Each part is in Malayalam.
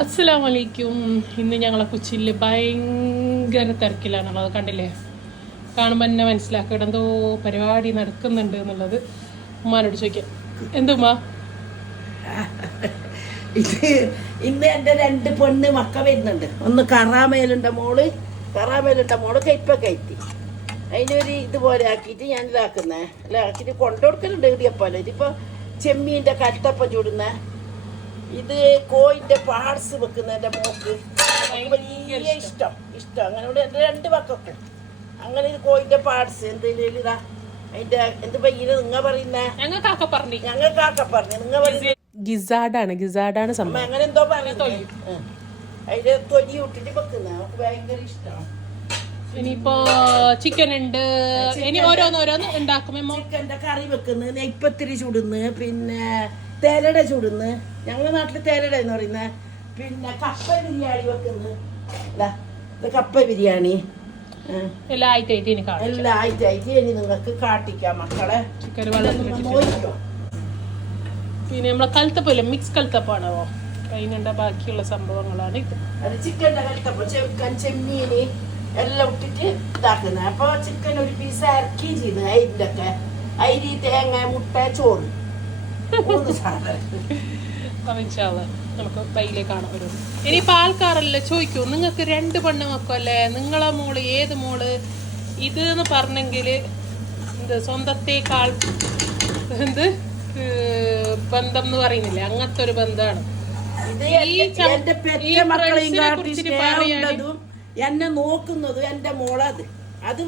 അസ്സലാമലൈക്കും. ഇന്ന് ഞങ്ങളെ കൊച്ചിയിൽ ഭയങ്കര തിരക്കിലാണുള്ളത്. കണ്ടില്ലേ, കാണുമ്പോൾ തന്നെ മനസ്സിലാക്കണം എന്തോ പരിപാടി നടക്കുന്നുണ്ട് എന്നുള്ളത്. ഉമ്മാനോട് ചോദിക്കാം, എന്തുമ്മ ഇത് ഇന്ന് എൻ്റെ 2 പെണ്ണ് മക്ക വരുന്നുണ്ട്. ഒന്ന് കറാമേലുണ്ട മോള് കയ്പ കയറ്റി അതിനൊരു ഇതുപോലെ ആക്കിയിട്ട് ഞാൻ ഇതാക്കുന്നേ അല്ല ആക്കിയിട്ട് കൊണ്ടുകൊടുക്കലുണ്ട്. ഇടിയപ്പോലെ ഇതിപ്പോൾ ചെമ്മീൻ്റെ കട്ടപ്പം ചൂടുന്ന ഇത് കോയിന്റെ പാർട്സ് വെക്കുന്ന എൻ്റെ മോക്ക് വലിയ ഇഷ്ടം അങ്ങനെ ഇവിടെ എൻ്റെ 2 മക്കൾക്കും അങ്ങനെ ഇത് കോയിന്റെ പാർട്സ് എന്തെങ്കിലും ഇതാ അതിന്റെ എന്ത് പയ്യന് നിങ്ങ പറയുന്നേ ഞങ്ങൾക്ക് ആക്ക പറഞ്ഞു നിങ്ങൾ പറയുന്നത് ഗിസാഡാണ് സംഭവം. അങ്ങനെ എന്തോ പറയുന്നത് അതിന്റെ തൊലി ഇട്ടിട്ട് വെക്കുന്ന നമുക്ക് ഭയങ്കര ഇഷ്ടമാണ്. ഇനിയിപ്പോ ചിക്കൻ ഉണ്ട്, ഇനി ഓരോന്ന് ഉണ്ടാക്കുമ്പോ ചിക്കൻ്റെ കറി വെക്കുന്നു, നെയ്പ്പത്തിരി ചുടുന്ന്, പിന്നെ തേലട ചുടുന്ന്, ഞങ്ങളുടെ നാട്ടില് തേലട എന്ന് പറയുന്നത്, പിന്നെ കപ്പ ബിരിയാണി വെക്കുന്നു. ഇത് കപ്പ ബിരിയാണി എല്ലാം ആയിട്ടായിട്ട് ഇനി നിങ്ങൾക്ക് കാട്ടിക്കാം മക്കളെ. നോക്കിക്കോ. പിന്നെ നമ്മളെ കൽത്തപ്പല്ലേ, മിക്സ് കൽത്തപ്പാണോ അതിനുണ്ട ബാക്കിയുള്ള സംഭവങ്ങളാണ് ഇത്. അത് ചിക്കൻ്റെ കൽത്തപ്പം, ചെറുക്കൻ ചെമ്മീന് എല്ലാം ഇട്ടിട്ട് ഇതാക്കുന്നത്. അപ്പൊ ചിക്കൻ ഒരു പീസ് ഇറക്കി ചെയ്യുന്നത് അതിൻ്റെ ഒക്കെ അരി, തേങ്ങ, മുട്ട, ചോറ് 3 സാധനം. നമുക്ക് ബൈയിലേക്ക് കാണാൻ വരും. ഇനിയിപ്പോ ആൾക്കാരല്ലേ ചോദിക്കൂ, നിങ്ങൾക്ക് 2 പെണ്ണുമക്കളല്ലേ, നിങ്ങളെ മോള് ഏത് മോള് ഇത് എന്ന് പറഞ്ഞെങ്കില് എന്ത് സ്വന്തത്തേക്കാൾ എന്ത് ബന്ധം എന്ന് പറയുന്നില്ലേ, അങ്ങനത്തെ ഒരു ബന്ധമാണ്. എന്നെ നോക്കുന്നതും എന്റെ മോളത് അത്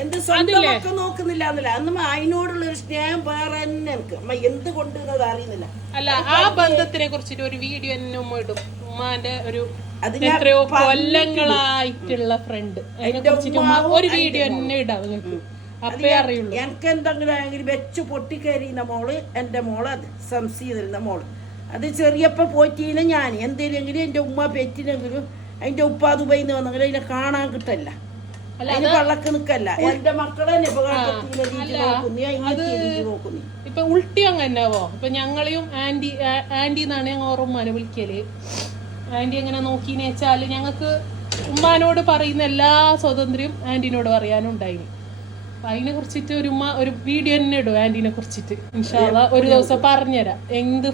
എന്ത് സ്വന്തം മക്കൾ നോക്കുന്നില്ല എന്നല്ല, അന്ന് അതിനോടുള്ള ഒരു സ്നേഹം വേറെ തന്നെ. എനിക്ക് അമ്മ എന്ത് കൊണ്ടുവന്നത് അറിയുന്നില്ല. അല്ല, ആ ബന്ധത്തിനെ കുറിച്ചിട്ട് ഒരു വീഡിയോ എന്നെ ഉമ്മ ഇടും. ഉമ്മാന്റെ ഒരു എത്രയോ കൊല്ലങ്ങളായിട്ടുള്ള ഫ്രണ്ട്, അതിനെ കുറിച്ചിട്ട് ഒരു വീഡിയോ എന്നെ ഇടാം നിങ്ങൾക്ക്, അപ്പേ അറിയുള്ളൂ. എനിക്ക് എന്തെങ്കിലും വെച്ച് പൊട്ടിക്കയറിയുന്ന മോള് എന്റെ മോളത് സംശയിക്കുന്ന മോള്. അത് ചെറിയപ്പോ പോറ്റീനെ ഞാൻ എന്തെങ്കിലും എന്റെ ഉമ്മ പെറ്റിനെങ്കിലും അതിന്റെ ഉപ്പ ദുബൈന്ന് വന്നെങ്കിലും അതിനെ കാണാൻ കിട്ടല്ല, അതിന് പള്ളക്ക് നിക്കല്ല. എന്റെ മക്കളെ ഇപ്പൊ ഉൾട്ടി അങ്ങനെയാവോ. ഇപ്പൊ ഞങ്ങളെയും ആന്റി എന്നാണ് ഞങ്ങൾ ഉമ്മാനെ വിളിക്കല്. ആന്റി എങ്ങനെ നോക്കിന്ന് വെച്ചാല് ഞങ്ങൾക്ക് ഉമ്മാനോട് പറയുന്ന എല്ലാ സ്വാതന്ത്ര്യം ആന്റിനോട് പറയാനും ഉണ്ടായിരുന്നു. അപ്പൊ അതിനെ കുറിച്ചിട്ട് ഒരു വീഡിയോ തന്നെ ഇടും ആന്റിനെ കുറിച്ചിട്ട്. ഇൻഷാ അല്ലാഹ് ഒരു ദിവസം പറഞ്ഞുതരാം എന്ത്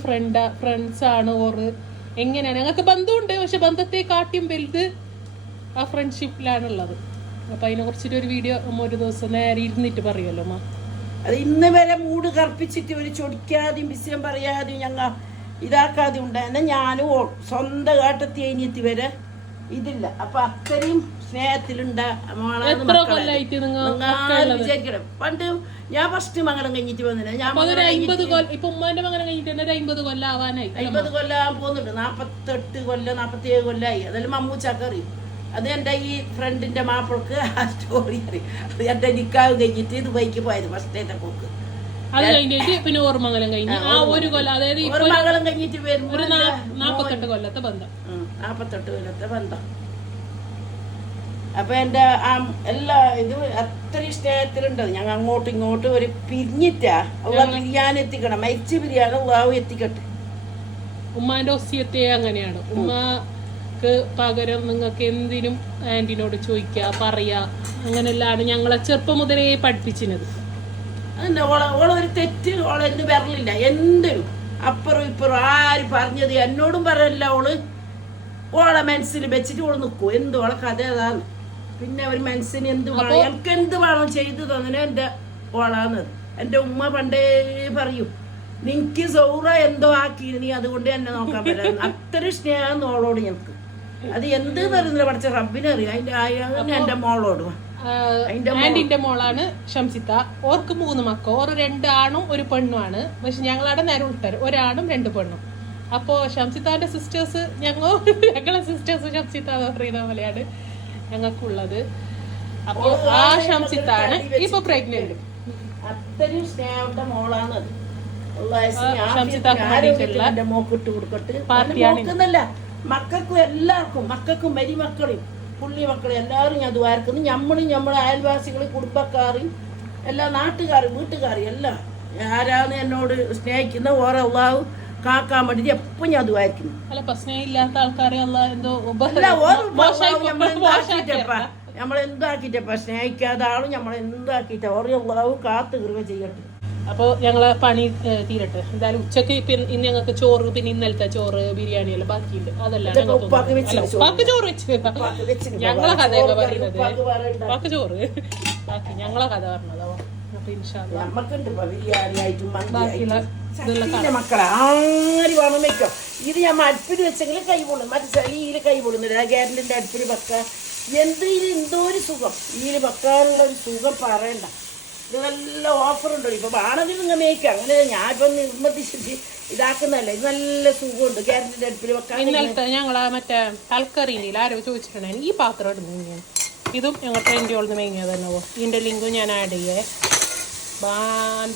ഫ്രണ്ട്സ് ആണ് ഓറ് എങ്ങനെയാണ്. ഞങ്ങൾക്ക് ബന്ധമുണ്ട്, പക്ഷെ ബന്ധത്തെ കാട്ടിയും വലുത് ആ ഫ്രണ്ട്ഷിപ്പിലാണുള്ളത്. അപ്പൊ അതിനെ കുറിച്ചിട്ട് ഒരു വീഡിയോ ഒരു ദിവസം നേരെ ഇരുന്നിട്ട് പറയുമല്ലോ അമ്മ. അത് ഇന്ന് വരെ മൂട് കർപ്പിച്ചിട്ട് ഒരു ചൊടിക്കാതെയും വിഷയം പറയാതെയും ഞങ്ങൾ ഇതാക്കാതെ ഉണ്ടായിരുന്ന ഞാനും സ്വന്തം കാട്ടത്തി അനിയത്തി വരെ ഇതില്ല. അപ്പൊ അത്രയും സ്നേഹത്തിലുണ്ട് വിചാരിക്കണം. പണ്ട് ഞാൻ ഫസ്റ്റ് മംഗലം കഴിഞ്ഞിട്ട് വന്നില്ല, ഞാൻ 50 കൊല്ലം ആവാനായി. 50 കൊല്ലം ആവാൻ പോകുന്നുണ്ട്. 48 കൊല്ലം 47 കൊല്ലമായി. അതെല്ലാം മമ്മൂച്ചാക്കറിയും. അത് എൻ്റെ ഈ ഫ്രണ്ടിന്റെ മാപ്പിളക്ക് ആ സ്റ്റോറി അറിയും. അത് എൻ്റെ നിക്കാവ് കഴിഞ്ഞിട്ട് ദുബൈക്ക് പോയത് ഫസ്റ്റേത്തെ പോക്ക്. അത് കഴിഞ്ഞിട്ട് പിന്നെ ഓർമ്മംഗലം കഴിഞ്ഞു ആ ഒരു കൊല്ലം, അതായത് ഓർമ്മംഗലം കഴിഞ്ഞിട്ട് വരുമ്പോൾ 48 കൊല്ലത്തെ ബന്ധം. 48 കൊല്ലത്തെ ബന്ധം. അപ്പൊ എൻ്റെ എല്ലാ ഇത് അത്രയും സ്നേഹത്തിലുണ്ടത്. ഞങ്ങൾ അങ്ങോട്ടും ഇങ്ങോട്ടും ഒരു പിരിഞ്ഞിട്ടാ ബിരിയാണി എത്തിക്കണം, മരിച്ച ബിരിയാണി ഉള്ളാവ് എത്തിക്കട്ടെ. ഉമ്മാന്റെ ഒസിയത്തെ അങ്ങനെയാണ്. ഉമ്മക്ക് പകരം നിങ്ങൾക്ക് എന്തിനും ആന്റിനോട് ചോദിക്കുക, പറയാ, അങ്ങനെല്ലാണ് ഞങ്ങളെ ചെറുപ്പം മുതലേ പഠിപ്പിച്ചിരുന്നത്. അതന്നെ ഓളൊരു തെറ്റ് ഓളെന്ന് വരലില്ല. എന്തിനും അപ്പുറം ഇപ്പുറം ആര് പറഞ്ഞത് എന്നോടും പറയല്ല. ഓളെ മനസ്സിൽ വെച്ചിട്ട് ഓള് നിൽക്കൂ. എന്ത് ഓളെ കഥ ഏതാന്ന്. പിന്നെ ഒരു മനസ്സിന് എന്ത് വേണം, എനിക്ക് എന്ത് വേണം ചെയ്തു തന്നെ എൻ്റെ ഓളാന്നത്. എൻ്റെ ഉമ്മ പണ്ടേ പറയൂ, നിനക്ക് സൗറ എന്തോ ആക്കി നീ അതുകൊണ്ട് എന്നെ നോക്കാൻ പറ്റില്ല. അത്ര സ്നേഹം ഓളോട് ഞങ്ങൾക്ക്. അത് എന്ത് പറയുന്നില്ല, പഠിച്ച റബ്ബിനറിയാം. അതിന്റെ ആയ എൻ്റെ മോളോട്. ആന്റിന്റെ മോളാണ് ഷംസിത്ത. ഓർക്ക് 3 മക്കൾ, ഓർ 2 ആണും 1 പെണ്ണുമാണ്. പക്ഷെ ഞങ്ങളവിടെ നേരെ ഉൾട്ടാറ്, 1 ആണും 2 പെണ്ണും. അപ്പോ ഷംസിത്താന്റെ സിസ്റ്റേഴ്സ് ഞങ്ങളെ സിസ്റ്റേഴ്സ് ഷംസിത്ത പറയുന്ന പോലെയാണ് ഞങ്ങൾക്കുള്ളത്. അപ്പൊ ആ ഷംസിത്താണ് ഇപ്പൊ പ്രഗ്നന്റ്. അത്രയും സ്നേഹത്തിന്റെ മോളാണത്. മക്കൾക്കും എല്ലാവർക്കും, മക്കൾക്കും മരിമക്കളും പുള്ളി മക്കളും എല്ലാവരും ഞാൻ ദ്വാരക്കുന്നു. നമ്മളും നമ്മളെ അയൽവാസികളും കുടുംബക്കാരും എല്ലാ നാട്ടുകാരും വീട്ടുകാരും എല്ലാം ആരാണ് എന്നോട് സ്നേഹിക്കുന്ന ഓരോ അള്ളാഹു കാക്കാൻ വേണ്ടിട്ട് എപ്പോ ഞാൻ ദ്വാരിക്കുന്നു. അല്ല ഇപ്പൊ സ്നേഹമില്ലാത്ത ആൾക്കാരെ അല്ല എന്തോ അല്ല നമ്മളെന്താക്കിട്ടപ്പ സ്നേഹിക്കാതെ ആളും നമ്മളെന്താക്കിട്ട ഓരോ കാത്തു കൃപ ചെയ്യട്ടെ. അപ്പോൾ ഞങ്ങളെ പണി തീരട്ടെ. എന്തായാലും ഉച്ചക്ക് ഇന്ന് ഞങ്ങൾക്ക് ചോറ്, പിന്നെ ഇന്നലത്തെ ചോറ്, ബിരിയാണി എല്ലാം ബാക്കിയുണ്ട്. അതെല്ലാം ഉപ്പാക്ക് ചോറ് വെച്ച് ഞങ്ങളെ കഥയൊക്കെ പറയുന്നത്. ഉപ്പാക്ക് ചോറ് ബാക്കി ഞങ്ങളെ കഥ പറഞ്ഞതോ. അപ്പൊ ഇൻഷാല്ലാ ബാക്കിയുള്ള മക്കളെ ആര് വേണം വെക്കോ. ഇത് ഞാൻ അടുപ്പിൽ വെച്ചെങ്കിൽ കൈ പൊള്ളും. മറ്റേ ചളിയിൽ കൈ പൊള്ളുന്നില്ല. ഗ്യാരണ്ടിന്റെ അടുപ്പിൽ വെക്കാം. എന്തോ ഒരു സുഖം ഇതിൽ വെക്കാനുള്ള ഒരു സുഖം പറയണ്ട. ഇത് നല്ല ഓഫറുണ്ടോ ഇപ്പൊ വേണമെങ്കിൽ നിങ്ങൾ മേയ്ക്കുക. അങ്ങനെ ഞാൻ ഇപ്പൊ നിർബന്ധിച്ചിട്ട് ഇതാക്കുന്നതല്ല. ഇത് നല്ല സുഖമുണ്ട് ഗ്യാരണ്ടിന്റെ അടുപ്പിൽ വെക്കാൻ. ഇന്നലത്തെ ഞങ്ങളെ മറ്റേ തൽക്കറിയിൽ ആരോ ചോദിച്ചിട്ടുണ്ടായിരുന്നു ഈ പാത്രം ഇടുന്നു. ഇതും ഞങ്ങൾ ട്രെൻഡിയോളന്ന് മേങ്ങിയത് തന്നെ. ഇതിന്റെ ലിങ്കും ഞാൻ ആഡ് ചെയ്യേ.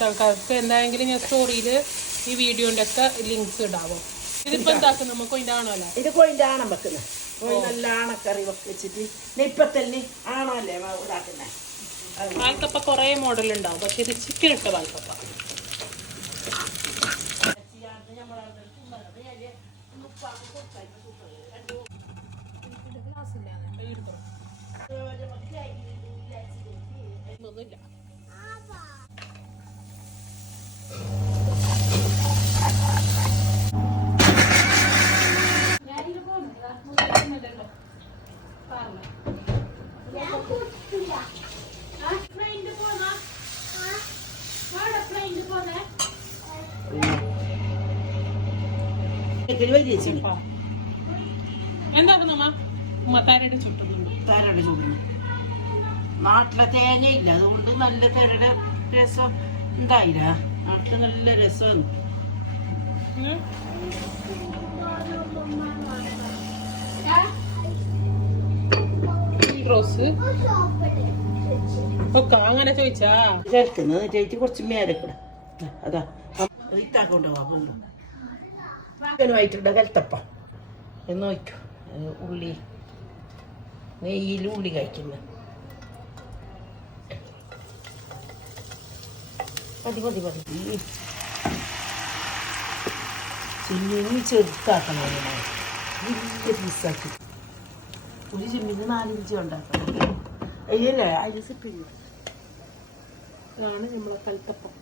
ആൾക്കാർക്ക് എന്തായെങ്കിലും ഞാൻ സ്റ്റോറിയിൽ ഈ വീഡിയോന്റെ ഒക്കെ ലിങ്ക്സ് ഇടാവോ. ഇതിപ്പോ എന്താക്കും നമുക്ക് കൊയിന്റെ ആണല്ലോ. ഇത് കൊയിന്റെ ആണം വെക്കുന്നത്. നല്ല ആണക്കറി വെച്ചിട്ട് ഇപ്പൊ തന്നെ ആണല്ലേ ഇതാക്കുന്നേ. പാൽക്കപ്പ കുറേ മോഡൽ ഉണ്ടാവും. പക്ഷെ ഇത് ചിക്കൻ ഇട്ട പാൽക്കപ്പ. ഒന്നുമില്ല. എന്താക്കുന്നമ്മ ചുട്ടുന്നുണ്ട്. തരട് ചൂടുന്നു. നാട്ടിലെ തേങ്ങയില്ല, അതുകൊണ്ട് നല്ല തരട് രസം ഉണ്ടായില്ല. നാട്ടില് നല്ല രസമാണ്. അങ്ങനെ ചോദിച്ചാ ചേർക്കുന്നത് ചേച്ചി കുറച്ച് മേരക്കിട. അതാ ഇത്താക്കൊണ്ടുവായിട്ടുള്ള കലത്തപ്പ എന്ന് നോക്കൂ. ഉള്ളി നെയ്യിൽ ഉള്ളി കഴിക്കുന്ന മതി. ചെമ്മീൻ ചെറുത്താക്കണം. വലിയ പീസാക്കി ഒരു ചെമ്മീന് 4 ഇഞ്ചി ഉണ്ടാക്കണം. അയ്യല്ലേ അരിസിപ്പില്ല. ഇതാണ് നമ്മളെ കലത്തപ്പം.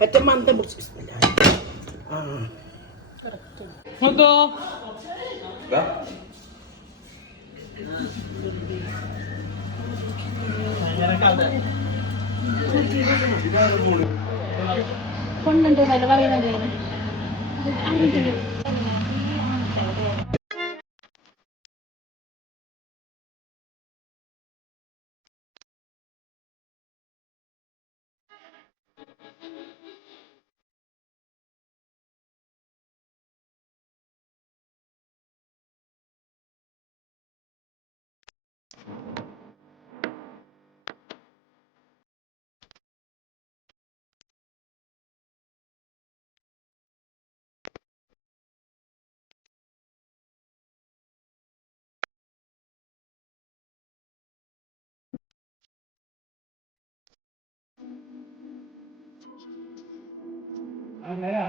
പറ്റ മന്ദം പിടിച്ചില്ല. അതോ കൊണ്ടുണ്ട് വില പറയുന്നത്. Allora,